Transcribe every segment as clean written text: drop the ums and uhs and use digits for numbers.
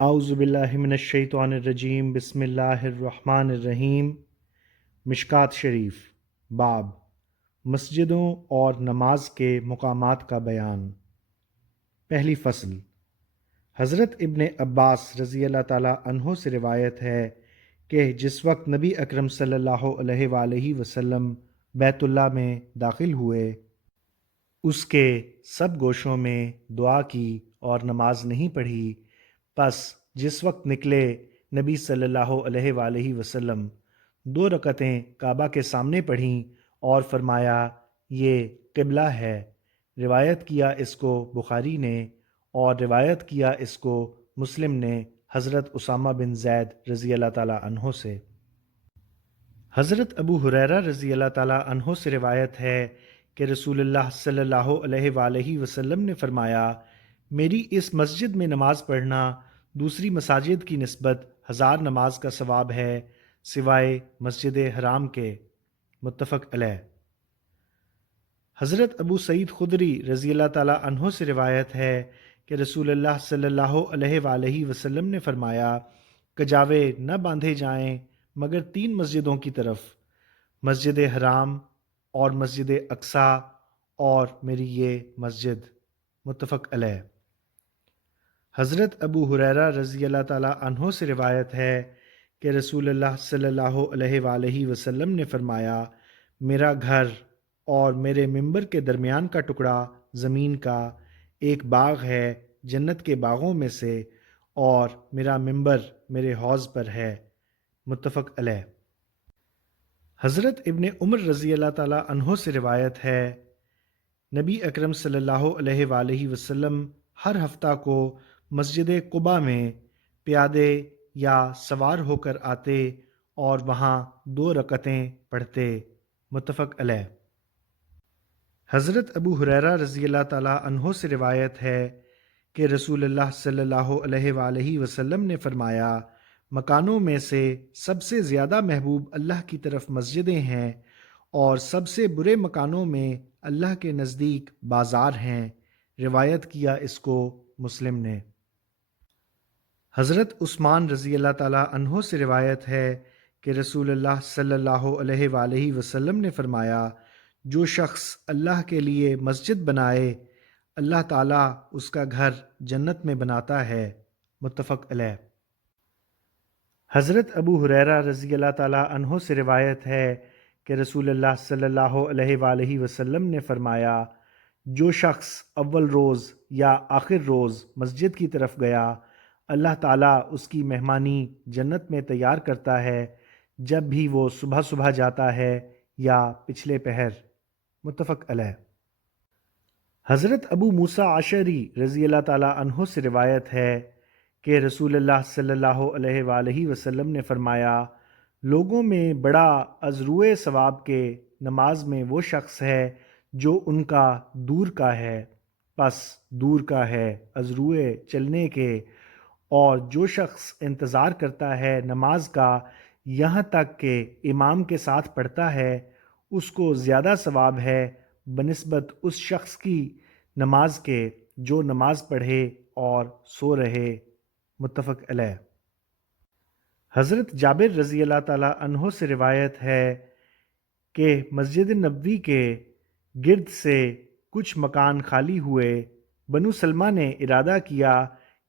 اعوذ باللہ من الشیطان الرجیم، بسم اللہ الرحمن الرحیم۔ مشکوٰۃ شریف، باب مسجدوں اور نماز کے مقامات کا بیان۔ پہلی فصل۔ حضرت ابن عباس رضی اللہ تعالیٰ عنہ سے روایت ہے کہ جس وقت نبی اکرم صلی اللہ علیہ وآلہ وسلم بیت اللہ میں داخل ہوئے، اس کے سب گوشوں میں دعا کی اور نماز نہیں پڑھی۔ پس جس وقت نکلے، نبی صلی اللہ علیہ وآلہ وسلم 2 رکعتیں کعبہ کے سامنے پڑھیں اور فرمایا، یہ قبلہ ہے۔ روایت کیا اس کو بخاری نے، اور روایت کیا اس کو مسلم نے حضرت اسامہ بن زید رضی اللہ تعالیٰ عنہ سے۔ حضرت ابو ہریرہ رضی اللہ تعالیٰ عنہ سے روایت ہے کہ رسول اللہ صلی اللہ علیہ وآلہ وسلم نے فرمایا، میری اس مسجد میں نماز پڑھنا دوسری مساجد کی نسبت 1000 نماز کا ثواب ہے، سوائے مسجد حرام کے۔ متفق علیہ۔ حضرت ابو سعید خدری رضی اللہ تعالیٰ عنہ سے روایت ہے کہ رسول اللہ صلی اللہ علیہ وآلہ وسلم نے فرمایا، کجاوے نہ باندھے جائیں مگر 3 مسجدوں کی طرف، مسجد حرام اور مسجد اقصیٰ اور میری یہ مسجد۔ متفق علیہ۔ حضرت ابو ہریرہ رضی اللہ تعالیٰ عنہ سے روایت ہے کہ رسول اللہ صلی اللہ علیہ وآلہ وسلم نے فرمایا، میرا گھر اور میرے ممبر کے درمیان کا ٹکڑا زمین کا ایک باغ ہے جنت کے باغوں میں سے، اور میرا ممبر میرے حوض پر ہے۔ متفق علیہ۔ حضرت ابن عمر رضی اللہ تعالیٰ عنہ سے روایت ہے، نبی اکرم صلی اللہ علیہ وآلہ وسلم ہر ہفتہ کو مسجد قباء میں پیادے یا سوار ہو کر آتے اور وہاں 2 رکعتیں پڑھتے۔ متفق علیہ۔ حضرت ابو ہریرہ رضی اللہ تعالیٰ عنہ سے روایت ہے کہ رسول اللہ صلی اللہ علیہ وآلہ وسلم نے فرمایا، مکانوں میں سے سب سے زیادہ محبوب اللہ کی طرف مسجدیں ہیں، اور سب سے برے مکانوں میں اللہ کے نزدیک بازار ہیں۔ روایت کیا اس کو مسلم نے۔ حضرت عثمان رضی اللہ تعالیٰ عنہ سے روایت ہے کہ رسول اللہ صلی اللہ علیہ وآلہ وسلم نے فرمایا، جو شخص اللہ کے لیے مسجد بنائے، اللہ تعالیٰ اس کا گھر جنت میں بناتا ہے۔ متفق علیہ۔ حضرت ابو ہریرہ رضی اللہ تعالیٰ عنہ سے روایت ہے کہ رسول اللہ صلی اللہ علیہ وآلہ وسلم نے فرمایا، جو شخص اول روز یا آخر روز مسجد کی طرف گیا، اللہ تعالیٰ اس کی مہمانی جنت میں تیار کرتا ہے، جب بھی وہ صبح صبح جاتا ہے یا پچھلے پہر۔ متفق علیہ۔ حضرت ابو موسیٰ اشعری رضی اللہ تعالیٰ عنہ سے روایت ہے کہ رسول اللہ صلی اللہ علیہ وآلہ وسلم نے فرمایا، لوگوں میں بڑا ازروئے ثواب کے نماز میں وہ شخص ہے جو ان کا دور کا ہے، پس دور کا ہے ازروئے چلنے کے، اور جو شخص انتظار کرتا ہے نماز کا یہاں تک کہ امام کے ساتھ پڑھتا ہے، اس کو زیادہ ثواب ہے بنسبت اس شخص کی نماز کے جو نماز پڑھے اور سو رہے۔ متفق علیہ۔ حضرت جابر رضی اللہ تعالیٰ عنہ سے روایت ہے کہ مسجد نبوی کے گرد سے کچھ مکان خالی ہوئے، بنو سلمہ نے ارادہ کیا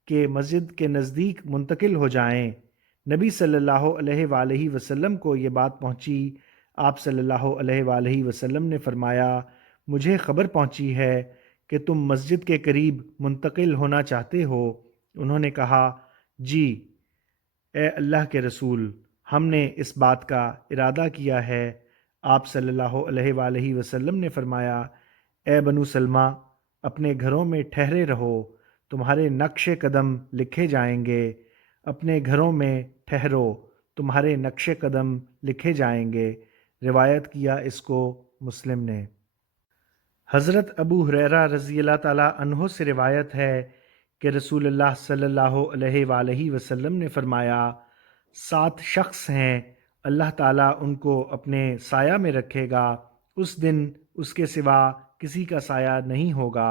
کہ مسجد کے نزدیک منتقل ہو جائیں۔ نبی صلی اللہ علیہ وآلہ وسلم کو یہ بات پہنچی۔ آپ صلی اللہ علیہ وآلہ وسلم نے فرمایا، مجھے خبر پہنچی ہے کہ تم مسجد کے قریب منتقل ہونا چاہتے ہو۔ انہوں نے کہا، جی اے اللہ کے رسول، ہم نے اس بات کا ارادہ کیا ہے۔ آپ صلی اللہ علیہ وآلہ وسلم نے فرمایا، اے بنو سلمہ، اپنے گھروں میں ٹھہرے رہو، تمہارے نقش قدم لکھے جائیں گے۔ اپنے گھروں میں ٹھہرو، تمہارے نقش قدم لکھے جائیں گے۔ روایت کیا اس کو مسلم نے۔ حضرت ابو ہریرہ رضی اللہ تعالیٰ عنہ سے روایت ہے کہ رسول اللہ صلی اللہ علیہ وآلہ وسلم نے فرمایا، 7 شخص ہیں، اللہ تعالیٰ ان کو اپنے سایہ میں رکھے گا، اس دن اس کے سوا کسی کا سایہ نہیں ہوگا،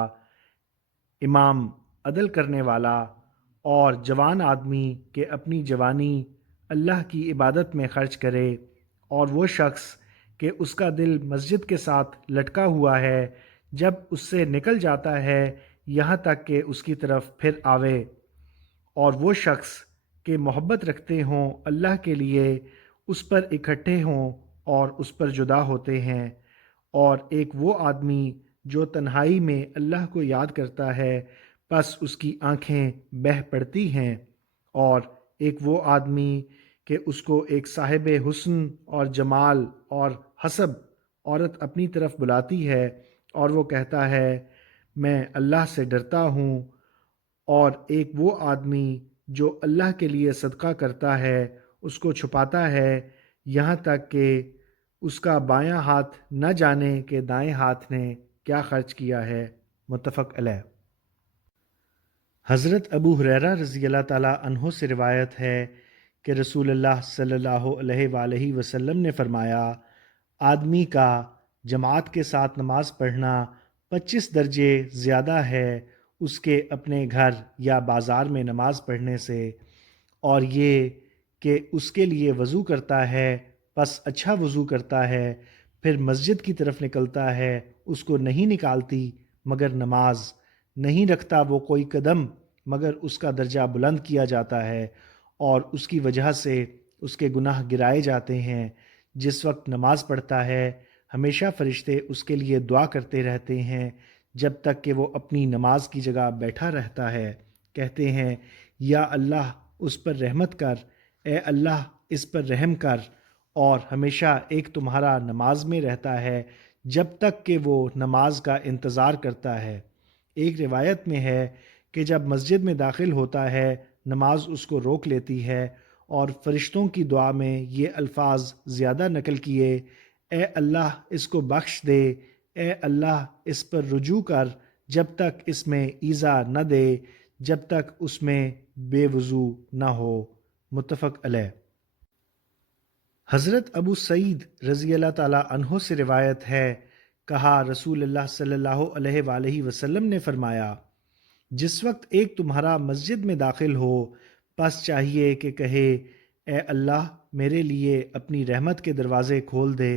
امام عدل کرنے والا، اور جوان آدمی کہ اپنی جوانی اللہ کی عبادت میں خرچ کرے، اور وہ شخص کہ اس کا دل مسجد کے ساتھ لٹکا ہوا ہے جب اس سے نکل جاتا ہے یہاں تک کہ اس کی طرف پھر آوے، اور وہ شخص کہ محبت رکھتے ہوں اللہ کے لیے اس پر اکٹھے ہوں اور اس پر جدا ہوتے ہیں، اور ایک وہ آدمی جو تنہائی میں اللہ کو یاد کرتا ہے پس اس کی آنکھیں بہہ پڑتی ہیں، اور ایک وہ آدمی کہ اس کو ایک صاحب حسن اور جمال اور حسب عورت اپنی طرف بلاتی ہے اور وہ کہتا ہے میں اللہ سے ڈرتا ہوں، اور ایک وہ آدمی جو اللہ کے لیے صدقہ کرتا ہے اس کو چھپاتا ہے یہاں تک کہ اس کا بایاں ہاتھ نہ جانے کہ دائیں ہاتھ نے کیا خرچ کیا ہے، متفق علیہ۔ حضرت ابو ہریرہ رضی اللہ تعالیٰ عنہ سے روایت ہے کہ رسول اللہ صلی اللہ علیہ وآلہ وسلم نے فرمایا، آدمی کا جماعت کے ساتھ نماز پڑھنا 25 درجے زیادہ ہے اس کے اپنے گھر یا بازار میں نماز پڑھنے سے، اور یہ کہ اس کے لیے وضو کرتا ہے پس اچھا وضو کرتا ہے پھر مسجد کی طرف نکلتا ہے اس کو نہیں نکالتی مگر نماز، نہیں رکھتا وہ کوئی قدم مگر اس کا درجہ بلند کیا جاتا ہے اور اس کی وجہ سے اس کے گناہ گرائے جاتے ہیں۔ جس وقت نماز پڑھتا ہے ہمیشہ فرشتے اس کے لیے دعا کرتے رہتے ہیں جب تک کہ وہ اپنی نماز کی جگہ بیٹھا رہتا ہے، کہتے ہیں یا اللہ اس پر رحمت کر، اے اللہ اس پر رحم کر، اور ہمیشہ ایک تمہارا نماز میں رہتا ہے جب تک کہ وہ نماز کا انتظار کرتا ہے۔ ایک روایت میں ہے کہ جب مسجد میں داخل ہوتا ہے نماز اس کو روک لیتی ہے، اور فرشتوں کی دعا میں یہ الفاظ زیادہ نقل کیے، اے اللہ اس کو بخش دے، اے اللہ اس پر رجوع کر جب تک اس میں ایذا نہ دے، جب تک اس میں بے وضو نہ ہو، متفق علیہ۔ حضرت ابو سعید رضی اللہ تعالیٰ عنہ سے روایت ہے، کہا رسول اللہ صلی اللہ علیہ وآلہ وسلم نے فرمایا، جس وقت ایک تمہارا مسجد میں داخل ہو پس چاہیے کہ کہے اے اللہ میرے لیے اپنی رحمت کے دروازے کھول دے،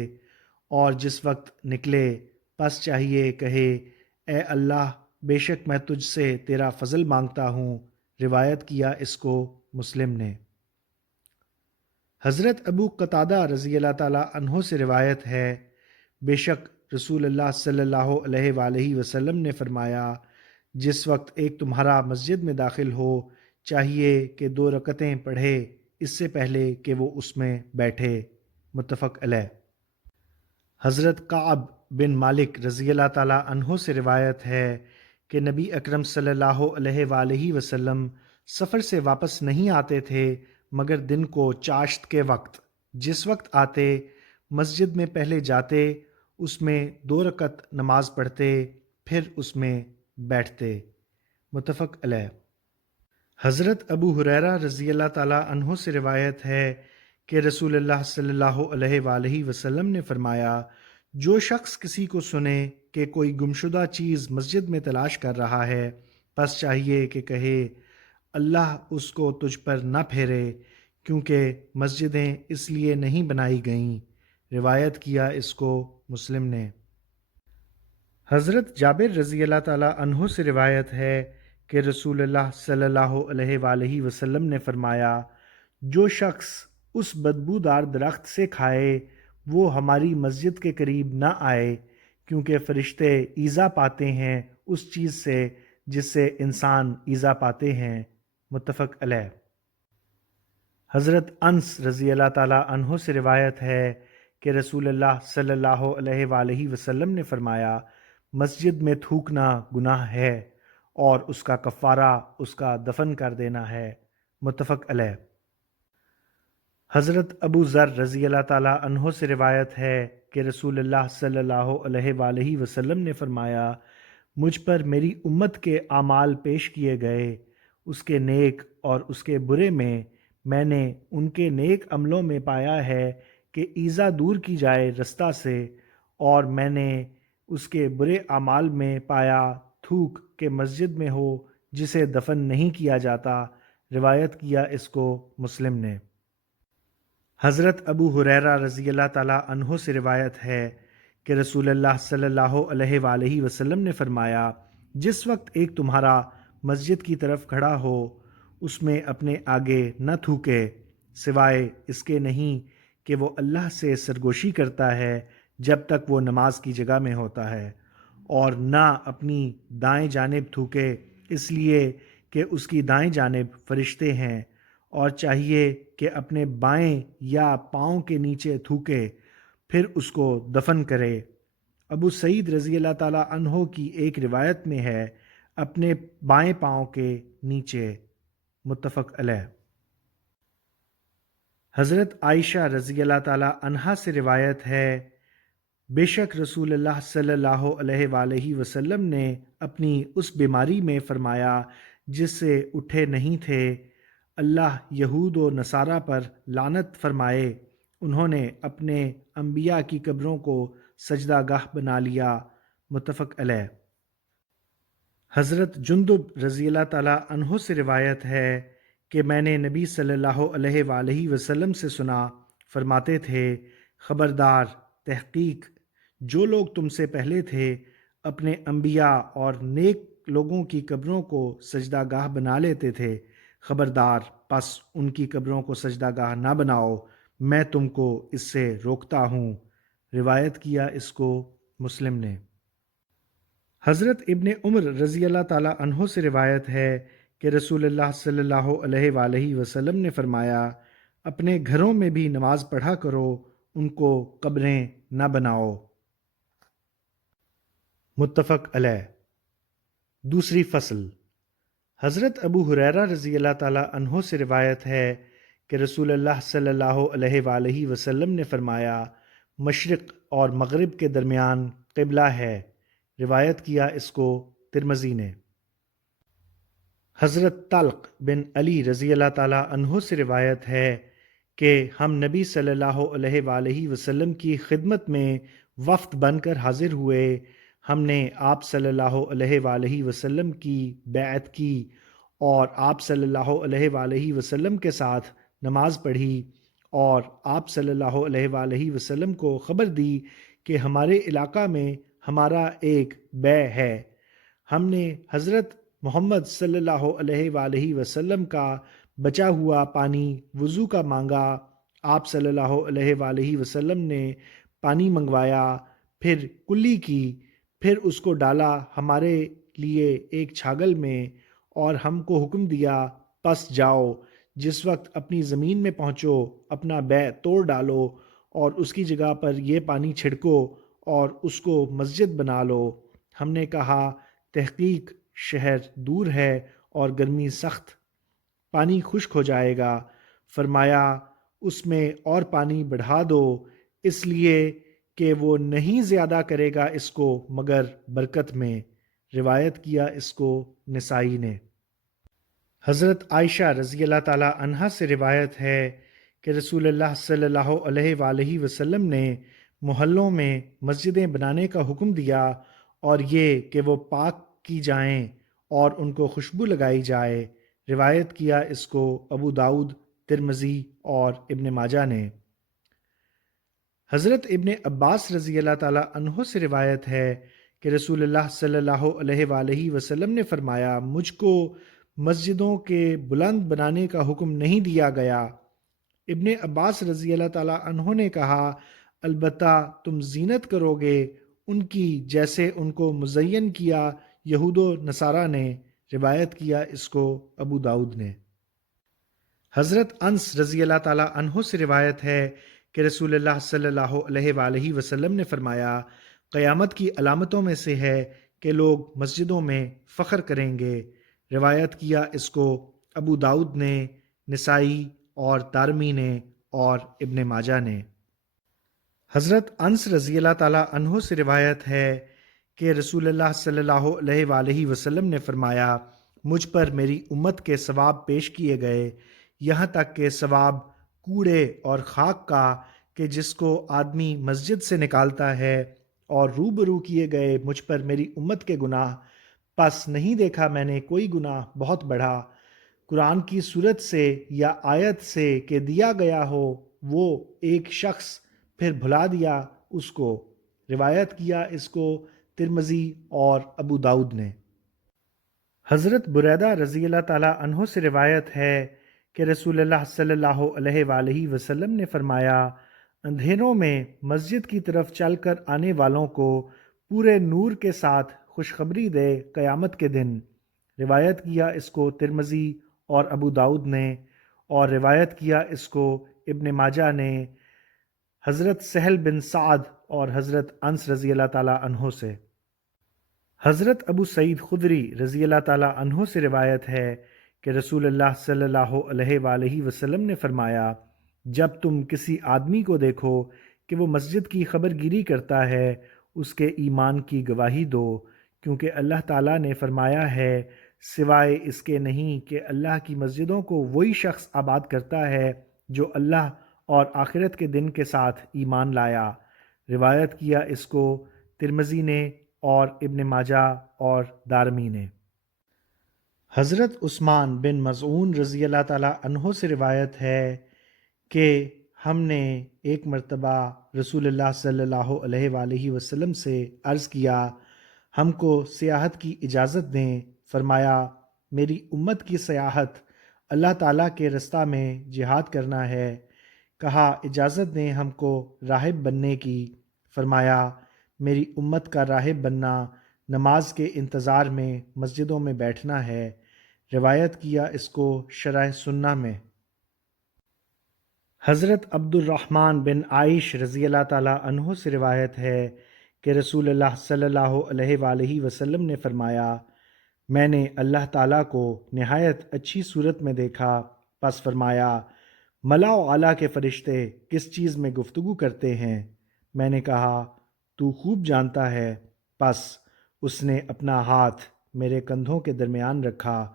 اور جس وقت نکلے پس چاہیے کہے اے اللہ بے شک میں تجھ سے تیرا فضل مانگتا ہوں، روایت کیا اس کو مسلم نے۔ حضرت ابو قتادہ رضی اللہ تعالیٰ عنہ سے روایت ہے، بے شک رسول اللہ صلی اللہ علیہ وآلہ وسلم نے فرمایا، جس وقت ایک تمہارا مسجد میں داخل ہو چاہیے کہ 2 رکعتیں پڑھے اس سے پہلے کہ وہ اس میں بیٹھے، متفق علیہ۔ حضرت کعب بن مالک رضی اللہ تعالیٰ عنہ سے روایت ہے کہ نبی اکرم صلی اللہ علیہ وآلہ وسلم سفر سے واپس نہیں آتے تھے مگر دن کو چاشت کے وقت، جس وقت آتے مسجد میں پہلے جاتے اس میں 2 رکعت نماز پڑھتے پھر اس میں بیٹھتے، متفق علیہ۔ حضرت ابو ہریرہ رضی اللہ تعالیٰ عنہ سے روایت ہے کہ رسول اللہ صلی اللہ علیہ وآلہ وسلم نے فرمایا، جو شخص کسی کو سنے کہ کوئی گمشدہ چیز مسجد میں تلاش کر رہا ہے پس چاہیے کہ کہے اللہ اس کو تجھ پر نہ پھیرے، کیونکہ مسجدیں اس لیے نہیں بنائی گئیں، روایت کیا اس کو مسلم نے۔ حضرت جابر رضی اللہ تعالیٰ عنہ سے روایت ہے کہ رسول اللہ صلی اللہ علیہ وآلہ وسلم نے فرمایا، جو شخص اس بدبودار درخت سے کھائے وہ ہماری مسجد کے قریب نہ آئے، کیونکہ فرشتے ایذا پاتے ہیں اس چیز سے جس سے انسان ایذا پاتے ہیں، متفق علیہ۔ حضرت انس رضی اللہ تعالیٰ عنہ سے روایت ہے کہ رسول اللہ صلی اللہ علیہ وآلہ وسلم نے فرمایا، مسجد میں تھوکنا گناہ ہے اور اس کا کفارہ اس کا دفن کر دینا ہے، متفق علیہ۔ حضرت ابو ذر رضی اللہ تعالیٰ عنہ سے روایت ہے کہ رسول اللہ صلی اللہ علیہ وآلہ وسلم نے فرمایا، مجھ پر میری امت کے اعمال پیش کیے گئے، اس کے نیک اور اس کے برے میں نے ان کے نیک عملوں میں پایا ہے کہ ایذا دور کی جائے رستہ سے، اور میں نے اس کے برے اعمال میں پایا تھوک کہ مسجد میں ہو جسے دفن نہیں کیا جاتا۔ روایت کیا اس کو مسلم نے۔ حضرت ابو ہریرہ رضی اللہ تعالیٰ عنہ سے روایت ہے کہ رسول اللہ صلی اللہ علیہ وآلہ وسلم نے فرمایا، جس وقت ایک تمہارا مسجد کی طرف کھڑا ہو، اس میں اپنے آگے نہ تھوکے، سوائے اس کے نہیں کہ وہ اللہ سے سرگوشی کرتا ہے جب تک وہ نماز کی جگہ میں ہوتا ہے، اور نہ اپنی دائیں جانب تھوکے اس لیے کہ اس کی دائیں جانب فرشتے ہیں، اور چاہیے کہ اپنے بائیں یا پاؤں کے نیچے تھوکے، پھر اس کو دفن کرے۔ ابو سعید رضی اللہ تعالیٰ عنہ کی ایک روایت میں ہے اپنے بائیں پاؤں کے نیچے، متفق علیہ۔ حضرت عائشہ رضی اللہ تعالیٰ عنہا سے روایت ہے، بے شک رسول اللہ صلی اللہ علیہ وآلہ وسلم نے اپنی اس بیماری میں فرمایا جس سے اٹھے نہیں تھے، اللہ یہود و نصارہ پر لعنت فرمائے، انہوں نے اپنے انبیاء کی قبروں کو سجدہ گاہ بنا لیا، متفق علیہ۔ حضرت جندب رضی اللہ تعالیٰ عنہ سے روایت ہے کہ میں نے نبی صلی اللہ علیہ وآلہ وسلم سے سنا، فرماتے تھے، خبردار، تحقیق جو لوگ تم سے پہلے تھے اپنے انبیاء اور نیک لوگوں کی قبروں کو سجدہ گاہ بنا لیتے تھے، خبردار پس ان کی قبروں کو سجدہ گاہ نہ بناؤ، میں تم کو اس سے روکتا ہوں۔ روایت کیا اس کو مسلم نے۔ حضرت ابن عمر رضی اللہ تعالیٰ عنہ سے روایت ہے کہ رسول اللہ صلی اللہ علیہ وآلہ وسلم نے فرمایا، اپنے گھروں میں بھی نماز پڑھا کرو، ان کو قبریں نہ بناؤ، متفق علیہ۔ دوسری فصل۔ حضرت ابو ہریرہ رضی اللہ تعالیٰ عنہ سے روایت ہے کہ رسول اللہ صلی اللہ علیہ وآلہ وسلم نے فرمایا، مشرق اور مغرب کے درمیان قبلہ ہے۔ روایت کیا اس کو ترمذی نے۔ حضرت طلق بن علی رضی اللہ تعالیٰ عنہ سے روایت ہے کہ ہم نبی صلی اللہ علیہ وآلہ وسلم کی خدمت میں وفد بن کر حاضر ہوئے، ہم نے آپ صلی اللہ علیہ وآلہ وسلم کی بیعت کی اور آپ صلی اللہ علیہ وآلہ وسلم کے ساتھ نماز پڑھی، اور آپ صلی اللہ علیہ وآلہ وسلم کو خبر دی کہ ہمارے علاقہ میں ہمارا ایک بے ہے۔ ہم نے حضرت محمد صلی اللہ علیہ وآلہ وسلم کا بچا ہوا پانی وضو کا مانگا، آپ صلی اللہ علیہ وآلہ وسلم نے پانی منگوایا، پھر کلی کی، پھر اس کو ڈالا ہمارے لیے ایک چھاگل میں، اور ہم کو حکم دیا، پس جاؤ، جس وقت اپنی زمین میں پہنچو اپنا بے توڑ ڈالو اور اس کی جگہ پر یہ پانی چھڑکو اور اس کو مسجد بنا لو۔ ہم نے کہا، تحقیق شہر دور ہے اور گرمی سخت، پانی خشک ہو جائے گا۔ فرمایا، اس میں اور پانی بڑھا دو، اس لیے کہ وہ نہیں زیادہ کرے گا اس کو مگر برکت میں۔ روایت کیا اس کو نسائی نے۔ حضرت عائشہ رضی اللہ تعالیٰ عنہا سے روایت ہے کہ رسول اللہ صلی اللہ علیہ وآلہ وسلم نے محلوں میں مسجدیں بنانے کا حکم دیا، اور یہ کہ وہ پاک کی جائیں اور ان کو خوشبو لگائی جائے۔ روایت کیا اس کو ابو داؤد، ترمذی اور ابن ماجہ نے۔ حضرت ابن عباس رضی اللہ تعالیٰ عنہ سے روایت ہے کہ رسول اللہ صلی اللہ علیہ وآلہ وسلم نے فرمایا، مجھ کو مسجدوں کے بلند بنانے کا حکم نہیں دیا گیا۔ ابن عباس رضی اللہ تعالیٰ عنہ نے کہا، البتہ تم زینت کرو گے ان کی جیسے ان کو مزین کیا یہود و نصارہ نے۔ روایت کیا اس کو ابو داؤد نے۔ حضرت انس رضی اللہ تعالیٰ عنہ سے روایت ہے کہ رسول اللہ صلی اللہ علیہ وآلہ وسلم نے فرمایا، قیامت کی علامتوں میں سے ہے کہ لوگ مسجدوں میں فخر کریں گے۔ روایت کیا اس کو ابو داؤد نے، نسائی اور دارمی نے اور ابن ماجہ نے۔ حضرت انس رضی اللہ تعالیٰ عنہ سے روایت ہے کہ رسول اللہ صلی اللہ علیہ وآلہ وسلم نے فرمایا، مجھ پر میری امت کے ثواب پیش کیے گئے، یہاں تک کہ ثواب کوڑے اور خاک کا کہ جس کو آدمی مسجد سے نکالتا ہے، اور روبرو کیے گئے مجھ پر میری امت کے گناہ پس نہیں دیکھا میں نے کوئی گناہ بہت بڑا قرآن کی صورت سے یا آیت سے کہ دیا گیا ہو وہ ایک شخص پھر بھلا دیا اس کو۔ روایت کیا اس کو ترمذی اور ابو داؤد نے۔ حضرت بریدہ رضی اللہ تعالیٰ عنہ سے روایت ہے کہ رسول اللہ صلی اللہ علیہ وآلہ وسلم نے فرمایا، اندھیروں میں مسجد کی طرف چل کر آنے والوں کو پورے نور کے ساتھ خوشخبری دے قیامت کے دن۔ روایت کیا اس کو ترمذی اور ابو داؤد نے، اور روایت کیا اس کو ابن ماجہ نے حضرت سہل بن سعد اور حضرت انس رضی اللہ تعالیٰ عنہ سے۔ حضرت ابو سعید خدری رضی اللہ تعالیٰ عنہ سے روایت ہے کہ رسول اللہ صلی اللہ علیہ وآلہ وسلم نے فرمایا، جب تم کسی آدمی کو دیکھو کہ وہ مسجد کی خبر گیری کرتا ہے اس کے ایمان کی گواہی دو، کیونکہ اللہ تعالیٰ نے فرمایا ہے سوائے اس کے نہیں کہ اللہ کی مسجدوں کو وہی شخص آباد کرتا ہے جو اللہ اور آخرت کے دن کے ساتھ ایمان لایا۔ روایت کیا اس کو ترمذی نے اور ابن ماجہ اور دارمی نے۔ حضرت عثمان بن مظعون رضی اللہ تعالیٰ عنہ سے روایت ہے کہ ہم نے ایک مرتبہ رسول اللہ صلی اللہ علیہ وآلہ وسلم سے عرض کیا، ہم کو سیاحت کی اجازت دیں۔ فرمایا، میری امت کی سیاحت اللہ تعالیٰ کے رستہ میں جہاد کرنا ہے۔ کہا، اجازت دیں ہم کو راہب بننے کی۔ فرمایا، میری امت کا راہب بننا نماز کے انتظار میں مسجدوں میں بیٹھنا ہے۔ روایت کیا اس کو شرح سنہ میں۔ حضرت عبد الرحمن بن عائش رضی اللہ تعالیٰ عنہ سے روایت ہے کہ رسول اللہ صلی اللہ علیہ وآلہ وسلم نے فرمایا، میں نے اللہ تعالیٰ کو نہایت اچھی صورت میں دیکھا۔ پس فرمایا، ملا و اعلیٰ کے فرشتے کس چیز میں گفتگو کرتے ہیں؟ میں نے کہا، تو خوب جانتا ہے۔ پس اس نے اپنا ہاتھ میرے کندھوں کے درمیان رکھا،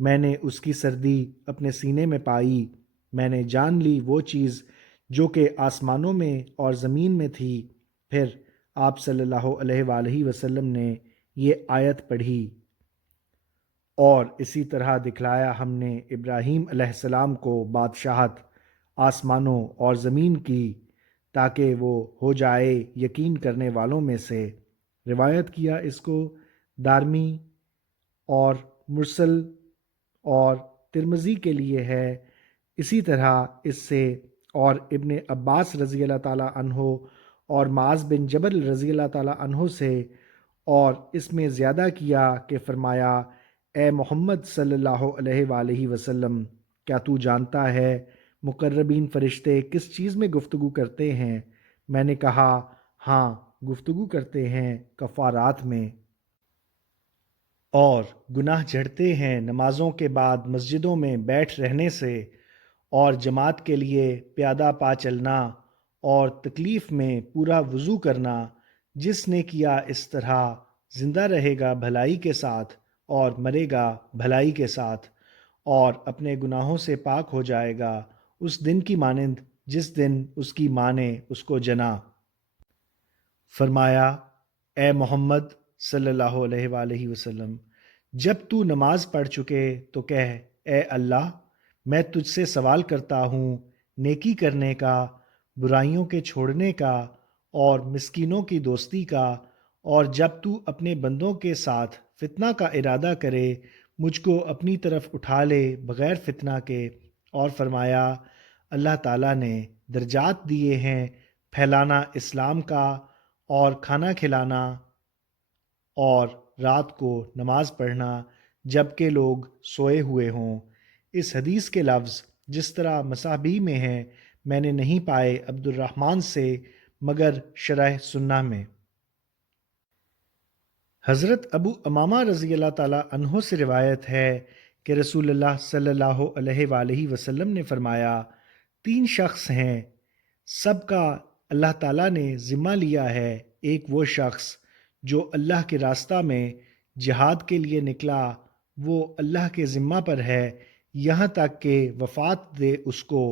میں نے اس کی سردی اپنے سینے میں پائی، میں نے جان لی وہ چیز جو کہ آسمانوں میں اور زمین میں تھی۔ پھر آپ صلی اللہ علیہ وآلہ وسلم نے یہ آیت پڑھی، اور اسی طرح دکھلایا ہم نے ابراہیم علیہ السلام کو بادشاہت آسمانوں اور زمین کی، تاکہ وہ ہو جائے یقین کرنے والوں میں سے۔ روایت کیا اس کو دارمی اور مرسل اور ترمذی کے لیے ہے۔ اسی طرح اس سے اور ابن عباس رضی اللہ تعالیٰ عنہ اور معاذ بن جبل رضی اللہ تعالیٰ عنہ سے، اور اس میں زیادہ کیا کہ فرمایا، اے محمد صلی اللہ علیہ وآلہ وسلم، کیا تو جانتا ہے مقربین فرشتے کس چیز میں گفتگو کرتے ہیں؟ میں نے کہا، ہاں، گفتگو کرتے ہیں کفارات میں، اور گناہ جھڑتے ہیں نمازوں کے بعد مسجدوں میں بیٹھ رہنے سے، اور جماعت کے لیے پیادہ پا چلنا، اور تکلیف میں پورا وضو کرنا۔ جس نے کیا اس طرح زندہ رہے گا بھلائی کے ساتھ اور مرے گا بھلائی کے ساتھ، اور اپنے گناہوں سے پاک ہو جائے گا اس دن کی مانند جس دن اس کی ماں نے اس کو جنا۔ فرمایا، اے محمد صلی اللہ علیہ وآلہ وسلم، جب تو نماز پڑھ چکے تو کہہ، اے اللہ، میں تجھ سے سوال کرتا ہوں نیکی کرنے کا، برائیوں کے چھوڑنے کا، اور مسکینوں کی دوستی کا، اور جب تو اپنے بندوں کے ساتھ فتنہ کا ارادہ کرے مجھ کو اپنی طرف اٹھا لے بغیر فتنہ کے۔ اور فرمایا، اللہ تعالیٰ نے درجات دیے ہیں پھیلانا اسلام کا، اور کھانا کھلانا، اور رات کو نماز پڑھنا جب کہ لوگ سوئے ہوئے ہوں۔ اس حدیث کے لفظ جس طرح مصابی میں ہیں میں نے نہیں پائے عبد الرحمن سے مگر شرح سنہ میں۔ حضرت ابو امامہ رضی اللہ تعالیٰ عنہ سے روایت ہے کہ رسول اللہ صلی اللہ علیہ وآلہ وسلم نے فرمایا، 3 شخص ہیں، سب کا اللہ تعالیٰ نے ذمہ لیا ہے۔ ایک وہ شخص جو اللہ کے راستہ میں جہاد کے لیے نکلا، وہ اللہ کے ذمہ پر ہے یہاں تک کہ وفات دے اس کو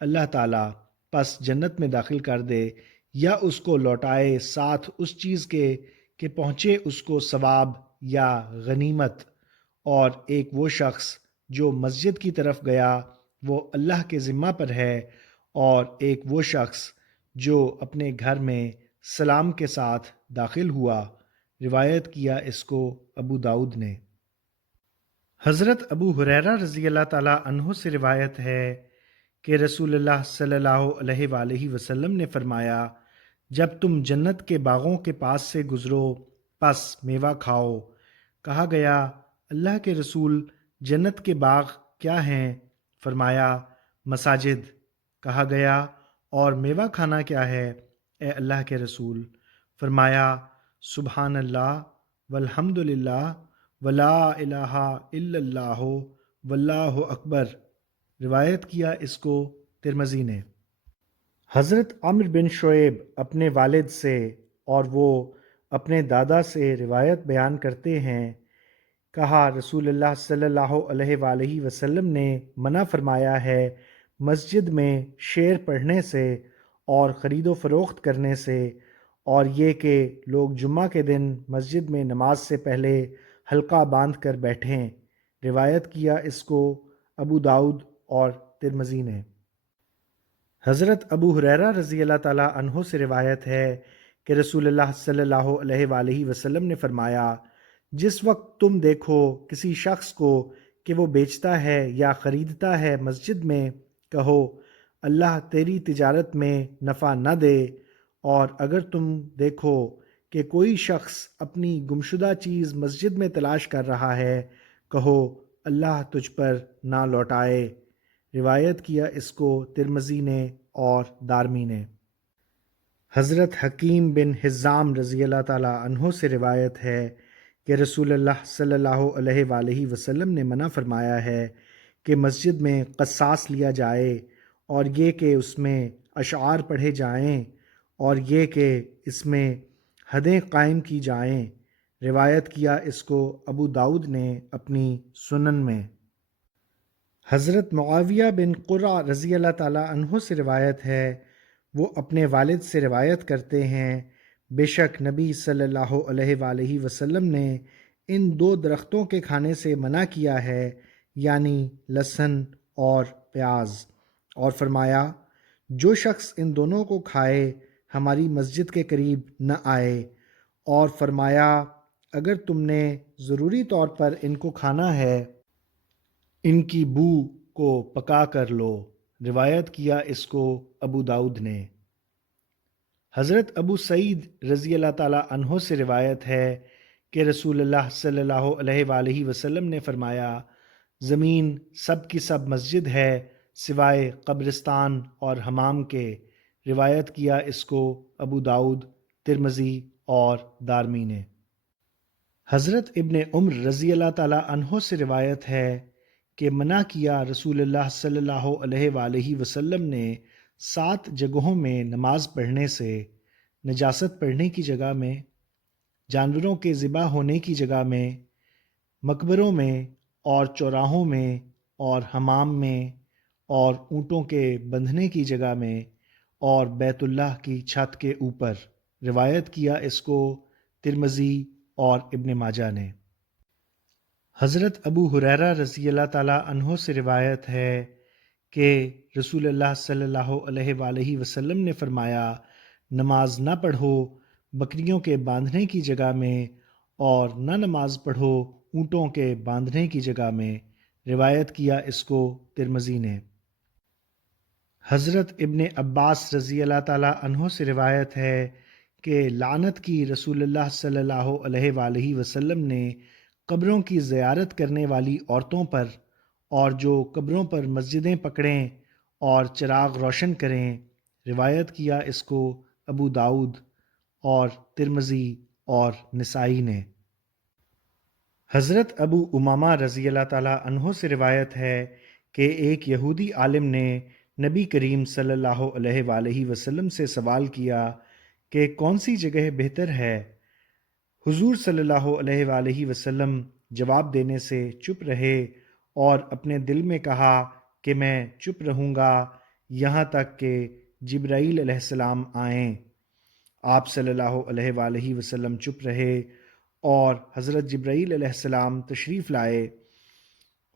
اللہ تعالیٰ، پس جنت میں داخل کر دے، یا اس کو لوٹائے ساتھ اس چیز کے کہ پہنچے اس کو ثواب یا غنیمت، اور ایک وہ شخص جو مسجد کی طرف گیا وہ اللہ کے ذمہ پر ہے، اور ایک وہ شخص جو اپنے گھر میں سلام کے ساتھ داخل ہوا۔ روایت کیا اس کو ابو داؤد نے۔ حضرت ابو ہریرہ رضی اللہ تعالیٰ عنہ سے روایت ہے کہ رسول اللہ صلی اللہ علیہ وآلہ وسلم نے فرمایا، جب تم جنت کے باغوں کے پاس سے گزرو پس میوہ کھاؤ۔ کہا گیا، اللہ کے رسول، جنت کے باغ کیا ہیں؟ فرمایا، مساجد۔ کہا گیا، اور میوہ کھانا کیا ہے اے اللہ کے رسول؟ فرمایا، سبحان اللہ والحمد للہ ولا الہ الا اللہ واللہ اکبر۔ روایت کیا اس کو ترمذی نے۔ حضرت عمرو بن شعیب اپنے والد سے اور وہ اپنے دادا سے روایت بیان کرتے ہیں، کہا رسول اللہ صلی اللہ علیہ وآلہ وسلم نے منع فرمایا ہے مسجد میں شعر پڑھنے سے اور خرید و فروخت کرنے سے، اور یہ کہ لوگ جمعہ کے دن مسجد میں نماز سے پہلے حلقہ باندھ کر بیٹھیں۔ روایت کیا اس کو ابو داؤد اور ترمذی نے۔ حضرت ابو ہریرہ رضی اللہ تعالیٰ عنہ سے روایت ہے کہ رسول اللہ صلی اللہ علیہ وآلہ وسلم نے فرمایا، جس وقت تم دیکھو کسی شخص کو کہ وہ بیچتا ہے یا خریدتا ہے مسجد میں، کہو اللہ تیری تجارت میں نفع نہ دے، اور اگر تم دیکھو کہ کوئی شخص اپنی گمشدہ چیز مسجد میں تلاش کر رہا ہے، کہو اللہ تجھ پر نہ لوٹائے۔ روایت کیا اس کو ترمذی نے اور دارمی نے۔ حضرت حکیم بن حزام رضی اللہ تعالیٰ عنہ سے روایت ہے کہ رسول اللہ صلی اللہ علیہ وآلہ وسلم نے منع فرمایا ہے کہ مسجد میں قصاص لیا جائے، اور یہ کہ اس میں اشعار پڑھے جائیں، اور یہ کہ اس میں حدیں قائم کی جائیں۔ روایت کیا اس کو ابو داؤد نے اپنی سنن میں۔ حضرت معاویہ بن قرہ رضی اللہ تعالیٰ عنہ سے روایت ہے، وہ اپنے والد سے روایت کرتے ہیں، بے شک نبی صلی اللہ علیہ وآلہ وسلم نے ان دو درختوں کے کھانے سے منع کیا ہے، یعنی لہسن اور پیاز، اور فرمایا، جو شخص ان دونوں کو کھائے ہماری مسجد کے قریب نہ آئے، اور فرمایا، اگر تم نے ضروری طور پر ان کو کھانا ہے ان کی بو کو پکا کر لو۔ روایت کیا اس کو ابو داؤد نے۔ حضرت ابو سعید رضی اللہ تعالیٰ عنہ سے روایت ہے کہ رسول اللہ صلی اللہ علیہ وآلہ وسلم نے فرمایا، زمین سب کی سب مسجد ہے سوائے قبرستان اور حمام کے۔ روایت کیا اس کو ابو داؤد، ترمذی اور دارمی نے۔ حضرت ابن عمر رضی اللہ تعالیٰ عنہ سے روایت ہے کہ منع کیا رسول اللہ صلی اللہ علیہ وآلہ وسلم نے 7 جگہوں میں نماز پڑھنے سے: نجاست پڑھنے کی جگہ میں، جانوروں کے ذبح ہونے کی جگہ میں، مقبروں میں اور چوراہوں میں، اور حمام میں، اور اونٹوں کے بندھنے کی جگہ میں، اور بیت اللہ کی چھت کے اوپر۔ روایت کیا اس کو ترمذی اور ابن ماجہ نے۔ حضرت ابو ہریرہ رضی اللہ تعالیٰ عنہ سے روایت ہے کہ رسول اللہ صلی اللہ علیہ وآلہ وسلم نے فرمایا، نماز نہ پڑھو بکریوں کے باندھنے کی جگہ میں، اور نہ نماز پڑھو اونٹوں کے باندھنے کی جگہ میں۔ روایت کیا اس کو ترمذی نے۔ حضرت ابن عباس رضی اللہ تعالیٰ عنہ سے روایت ہے کہ لعنت کی رسول اللہ صلی اللہ علیہ وآلہ وسلم نے قبروں کی زیارت کرنے والی عورتوں پر، اور جو قبروں پر مسجدیں پکڑیں اور چراغ روشن کریں۔ روایت کیا اس کو ابو داؤد اور ترمذی اور نسائی نے۔ حضرت ابو امامہ رضی اللہ تعالیٰ عنہ سے روایت ہے کہ ایک یہودی عالم نے نبی کریم صلی اللہ علیہ وآلہ وسلم سے سوال کیا کہ کون سی جگہ بہتر ہے؟ حضور صلی اللہ علیہ وآلہ وسلم جواب دینے سے چپ رہے اور اپنے دل میں کہا کہ میں چپ رہوں گا یہاں تک کہ جبرائیل علیہ السلام آئیں۔ آپ صلی اللہ علیہ وآلہ وسلم چپ رہے اور حضرت جبرائیل علیہ السلام تشریف لائے۔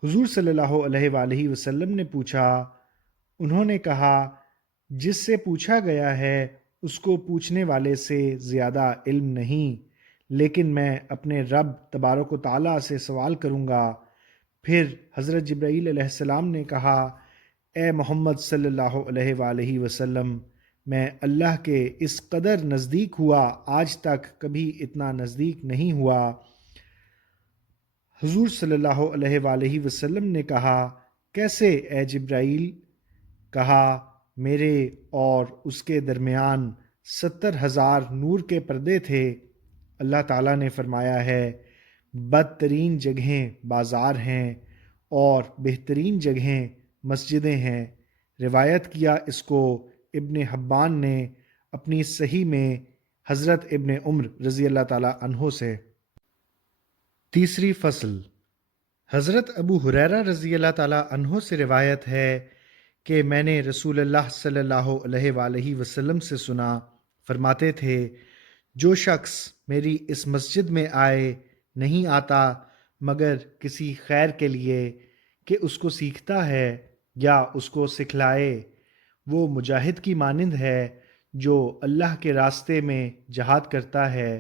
حضور صلی اللہ علیہ وآلہ وسلم نے پوچھا۔ انہوں نے کہا، جس سے پوچھا گیا ہے اس کو پوچھنے والے سے زیادہ علم نہیں، لیکن میں اپنے رب تبارک و تعالیٰ سے سوال کروں گا۔ پھر حضرت جبرائیل علیہ السلام نے کہا، اے محمد صلی اللہ علیہ وآلہ وسلم، میں اللہ کے اس قدر نزدیک ہوا، آج تک کبھی اتنا نزدیک نہیں ہوا۔ حضور صلی اللہ علیہ وآلہ وسلم نے کہا، کیسے اے جبرائیل؟ کہا، میرے اور اس کے درمیان 70,000 نور کے پردے تھے۔ اللہ تعالیٰ نے فرمایا ہے، بدترین جگہیں بازار ہیں اور بہترین جگہیں مسجدیں ہیں۔ روایت کیا اس کو ابن حبان نے اپنی صحیح میں حضرت ابن عمر رضی اللہ تعالیٰ عنہ سے۔ تیسری فصل۔ حضرت ابو ہریرہ رضی اللہ تعالیٰ عنہ سے روایت ہے کہ میں نے رسول اللہ صلی اللہ علیہ وآلہ وسلم سے سنا، فرماتے تھے، جو شخص میری اس مسجد میں آئے نہیں آتا مگر کسی خیر کے لیے کہ اس کو سیکھتا ہے یا اس کو سکھلائے، وہ مجاہد کی مانند ہے جو اللہ کے راستے میں جہاد کرتا ہے،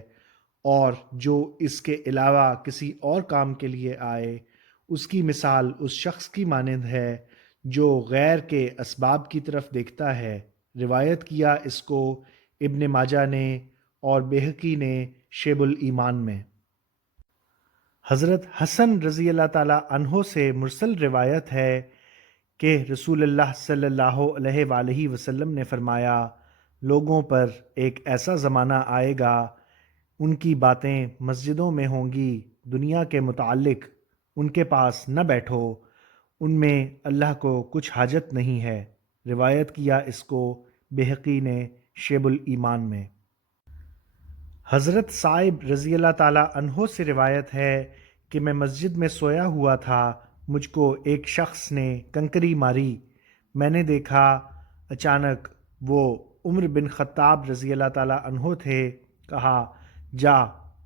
اور جو اس کے علاوہ کسی اور کام کے لیے آئے اس کی مثال اس شخص کی مانند ہے جو غیر کے اسباب کی طرف دیکھتا ہے۔ روایت کیا اس کو ابن ماجہ نے اور بہقی نے شیب الایمان میں۔ حضرت حسن رضی اللہ تعالیٰ عنہ سے مرسل روایت ہے کہ رسول اللہ صلی اللہ علیہ وآلہ وسلم نے فرمایا، لوگوں پر ایک ایسا زمانہ آئے گا، ان کی باتیں مسجدوں میں ہوں گی، دنیا کے متعلق ان کے پاس نہ بیٹھو، ان میں اللہ کو کچھ حاجت نہیں ہے۔ روایت کیا اس کو بہقی نے شیب الایمان میں۔ حضرت صائب رضی اللہ تعالیٰ عنہ سے روایت ہے کہ میں مسجد میں سویا ہوا تھا، مجھ کو ایک شخص نے کنکری ماری، میں نے دیکھا، اچانک وہ عمر بن خطاب رضی اللہ تعالیٰ عنہ تھے۔ کہا، جا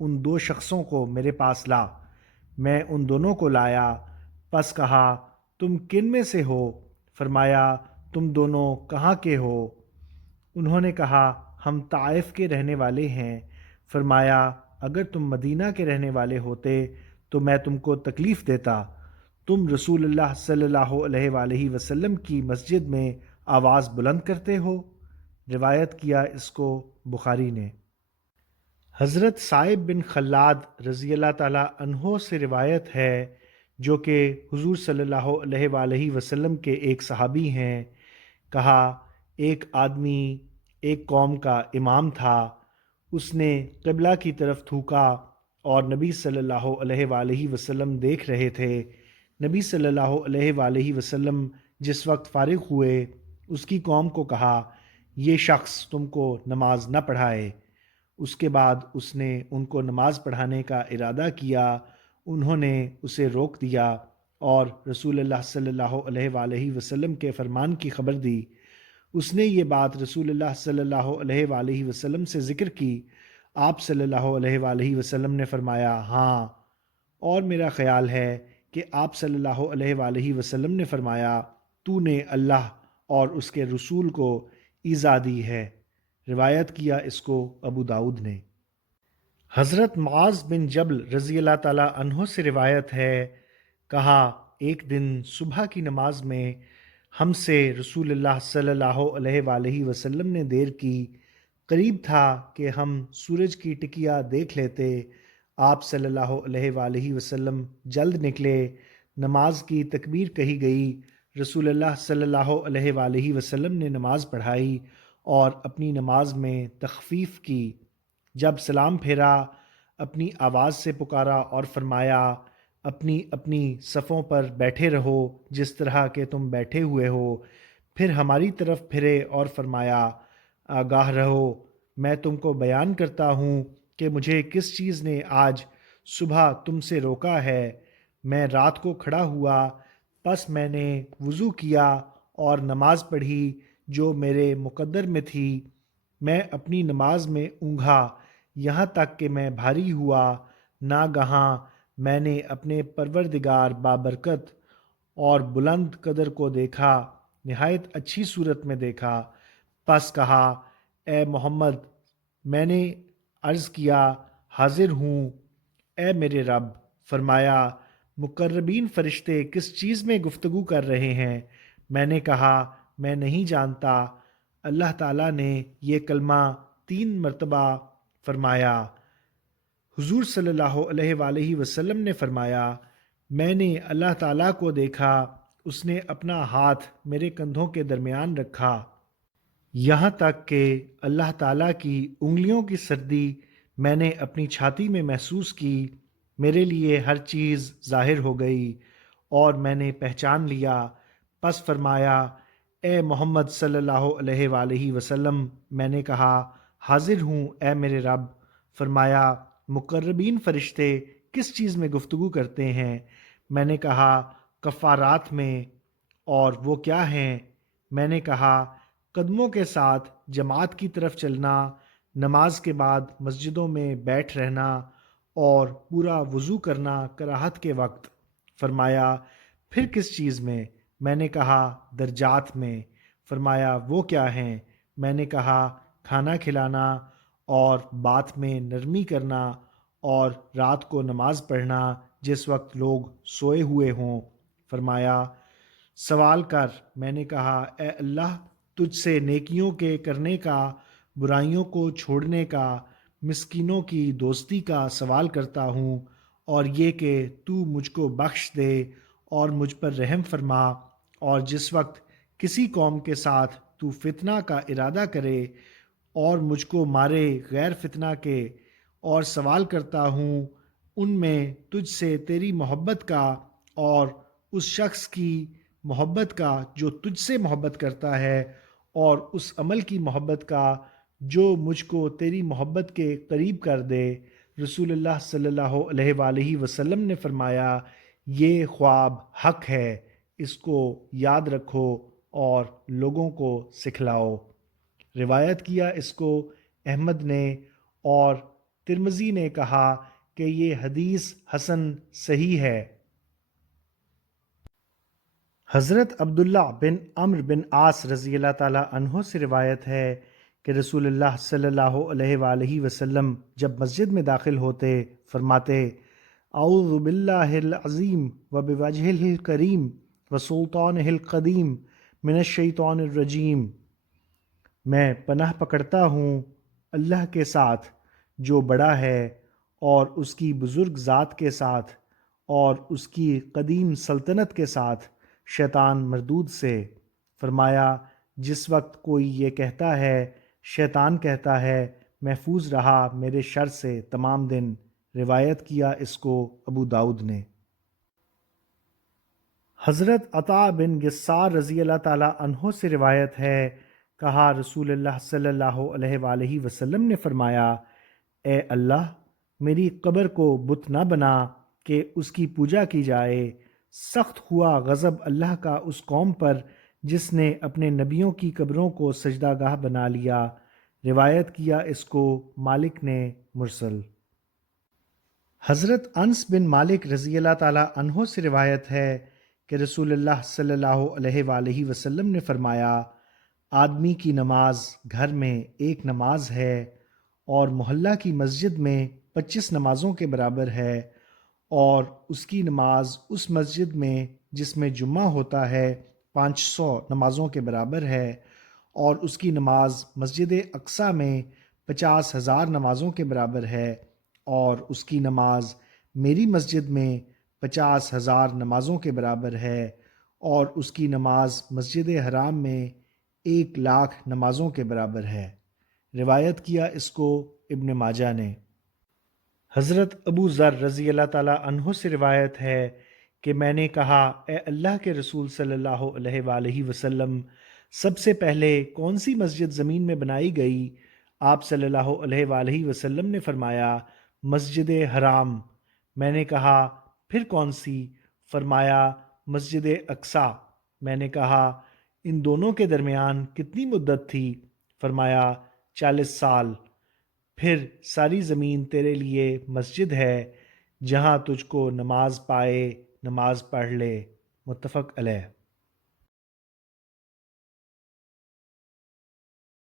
ان دو شخصوں کو میرے پاس لا۔ میں ان دونوں کو لایا، پس کہا، تم کن میں سے ہو؟ فرمایا، تم دونوں کہاں کے ہو؟ انہوں نے کہا، ہم طائف کے رہنے والے ہیں۔ فرمایا، اگر تم مدینہ کے رہنے والے ہوتے تو میں تم کو تکلیف دیتا، تم رسول اللہ صلی اللہ علیہ وآلہ وسلم کی مسجد میں آواز بلند کرتے ہو۔ روایت کیا اس کو بخاری نے۔ حضرت صائب بن خلاد رضی اللہ تعالیٰ عنہ سے روایت ہے جو کہ حضور صلی اللہ علیہ وآلہ وسلم کے ایک صحابی ہیں۔ کہا، ایک آدمی ایک قوم کا امام تھا، اس نے قبلہ کی طرف تھوکا اور نبی صلی اللہ علیہ وآلہ وسلم دیکھ رہے تھے۔ نبی صلی اللہ علیہ وآلہ وسلم جس وقت فارغ ہوئے اس کی قوم کو کہا، یہ شخص تم کو نماز نہ پڑھائے۔ اس کے بعد اس نے ان کو نماز پڑھانے کا ارادہ کیا، انہوں نے اسے روک دیا اور رسول اللہ صلی اللہ علیہ وآلہ وسلم کے فرمان کی خبر دی۔ اس نے یہ بات رسول اللہ صلی اللہ علیہ وآلہ وسلم سے ذکر کی۔ آپ صلی اللہ علیہ وآلہ وسلم نے فرمایا، ہاں، اور میرا خیال ہے کہ آپ صلی اللہ علیہ وآلہ وسلم نے فرمایا، تو نے اللہ اور اس کے رسول کو ایذا دی ہے۔ روایت کیا اس کو ابو داؤد نے۔ حضرت معاذ بن جبل رضی اللہ تعالیٰ عنہ سے روایت ہے، کہا، ایک دن صبح کی نماز میں ہم سے رسول اللہ صلی اللہ علیہ وآلہ وسلم نے دیر کی، قریب تھا کہ ہم سورج کی ٹکیا دیکھ لیتے۔ آپ صلی اللہ علیہ وآلہ وسلم جلد نکلے، نماز کی تکبیر کہی گئی، رسول اللہ صلی اللہ علیہ وآلہ وسلم نے نماز پڑھائی اور اپنی نماز میں تخفیف کی۔ جب سلام پھیرا، اپنی آواز سے پکارا اور فرمایا، اپنی اپنی صفوں پر بیٹھے رہو جس طرح کہ تم بیٹھے ہوئے ہو۔ پھر ہماری طرف پھرے اور فرمایا، آگاہ رہو، میں تم کو بیان کرتا ہوں کہ مجھے کس چیز نے آج صبح تم سے روکا ہے۔ میں رات کو کھڑا ہوا، پس میں نے وضو کیا اور نماز پڑھی جو میرے مقدر میں تھی۔ میں اپنی نماز میں اونگھا یہاں تک کہ میں بھاری ہوا، ناگہاں میں نے اپنے پروردگار بابرکت اور بلند قدر کو دیکھا، نہایت اچھی صورت میں دیکھا۔ پس کہا، اے محمد، میں نے عرض کیا، حاضر ہوں اے میرے رب۔ فرمایا، مقربین فرشتے کس چیز میں گفتگو کر رہے ہیں؟ میں نے کہا، میں نہیں جانتا۔ اللہ تعالیٰ نے یہ کلمہ 3 مرتبہ فرمایا۔ حضور صلی اللہ علیہ وآلہ وسلم نے فرمایا، میں نے اللہ تعالیٰ کو دیکھا، اس نے اپنا ہاتھ میرے کندھوں کے درمیان رکھا، یہاں تک کہ اللہ تعالیٰ کی انگلیوں کی سردی میں نے اپنی چھاتی میں محسوس کی۔ میرے لیے ہر چیز ظاہر ہو گئی اور میں نے پہچان لیا۔ پس فرمایا، اے محمد صلی اللہ علیہ وآلہ وسلم۔ میں نے کہا، حاضر ہوں اے میرے رب۔ فرمایا، مقربین فرشتے کس چیز میں گفتگو کرتے ہیں؟ میں نے کہا، کفارات میں۔ اور وہ کیا ہیں؟ میں نے کہا، قدموں کے ساتھ جماعت کی طرف چلنا، نماز کے بعد مسجدوں میں بیٹھ رہنا اور پورا وضو کرنا کراہت کے وقت۔ فرمایا، پھر کس چیز میں؟ میں نے کہا، درجات میں۔ فرمایا، وہ کیا ہیں؟ میں نے کہا، کھانا کھلانا اور بات میں نرمی کرنا اور رات کو نماز پڑھنا جس وقت لوگ سوئے ہوئے ہوں۔ فرمایا، سوال کر۔ میں نے کہا، اے اللہ، تجھ سے نیکیوں کے کرنے کا، برائیوں کو چھوڑنے کا، مسکینوں کی دوستی کا سوال کرتا ہوں، اور یہ کہ تو مجھ کو بخش دے اور مجھ پر رحم فرما، اور جس وقت کسی قوم کے ساتھ تو فتنہ کا ارادہ کرے اور مجھ کو مارے غیر فتنہ کے، اور سوال کرتا ہوں ان میں تجھ سے تیری محبت کا اور اس شخص کی محبت کا جو تجھ سے محبت کرتا ہے، اور اس عمل کی محبت کا جو مجھ کو تیری محبت کے قریب کر دے۔ رسول اللہ صلی اللہ علیہ وآلہ وسلم نے فرمایا، یہ خواب حق ہے، اس کو یاد رکھو اور لوگوں کو سکھلاؤ۔ روایت کیا اس کو احمد نے، اور ترمذی نے کہا کہ یہ حدیث حسن صحیح ہے۔ حضرت عبداللہ بن عمرو بن عاص رضی اللہ تعالیٰ عنہ سے روایت ہے کہ رسول اللہ صلی اللہ علیہ وآلہ وسلم جب مسجد میں داخل ہوتے فرماتے، اعوذ باللہ العظیم وبوجہہ الکریم وسلطانہ القدیم من الشیطان الرجیم۔ میں پناہ پکڑتا ہوں اللہ کے ساتھ جو بڑا ہے، اور اس کی بزرگ ذات کے ساتھ، اور اس کی قدیم سلطنت کے ساتھ، شیطان مردود سے۔ فرمایا، جس وقت کوئی یہ کہتا ہے، شیطان کہتا ہے، محفوظ رہا میرے شر سے تمام دن۔ روایت کیا اس کو ابو داؤد نے۔ حضرت عطا بن یسار رضی اللہ تعالیٰ عنہ سے روایت ہے، کہا رسول اللہ صلی اللہ علیہ وآلہ وسلم نے فرمایا، اے اللہ، میری قبر کو بت نہ بنا کہ اس کی پوجا کی جائے۔ سخت ہوا غضب اللہ کا اس قوم پر جس نے اپنے نبیوں کی قبروں کو سجدہ گاہ بنا لیا۔ روایت کیا اس کو مالک نے مرسل۔ حضرت انس بن مالک رضی اللہ تعالیٰ عنہ سے روایت ہے کہ رسول اللہ صلی اللہ علیہ وآلہ وسلم نے فرمایا، آدمی کی نماز گھر میں ایک نماز ہے، اور محلہ کی مسجد میں 25 نمازوں کے برابر ہے، اور اس کی نماز اس مسجد میں جس میں جمعہ ہوتا ہے 500 نمازوں کے برابر ہے، اور اس کی نماز مسجد اقصیٰ میں 50,000 نمازوں کے برابر ہے، اور اس کی نماز میری مسجد میں 50,000 نمازوں کے برابر ہے، اور اس کی نماز مسجد حرام میں 1,00,000 نمازوں کے برابر ہے۔ روایت کیا اس کو ابن ماجہ نے۔ حضرت ابو ذر رضی اللہ تعالیٰ عنہ سے روایت ہے کہ میں نے کہا، اے اللہ کے رسول صلی اللہ علیہ وآلہ وسلم، سب سے پہلے کون سی مسجد زمین میں بنائی گئی؟ آپ صلی اللہ علیہ وآلہ وسلم نے فرمایا، مسجد حرام۔ میں نے کہا، پھر کون سی؟ فرمایا، مسجد اقصیٰ۔ میں نے کہا، ان دونوں کے درمیان کتنی مدت تھی؟ فرمایا، 40 سال۔ پھر ساری زمین تیرے لیے مسجد ہے۔ جہاں تجھ کو نماز پائے نماز پڑھ لے۔ متفق علیہ۔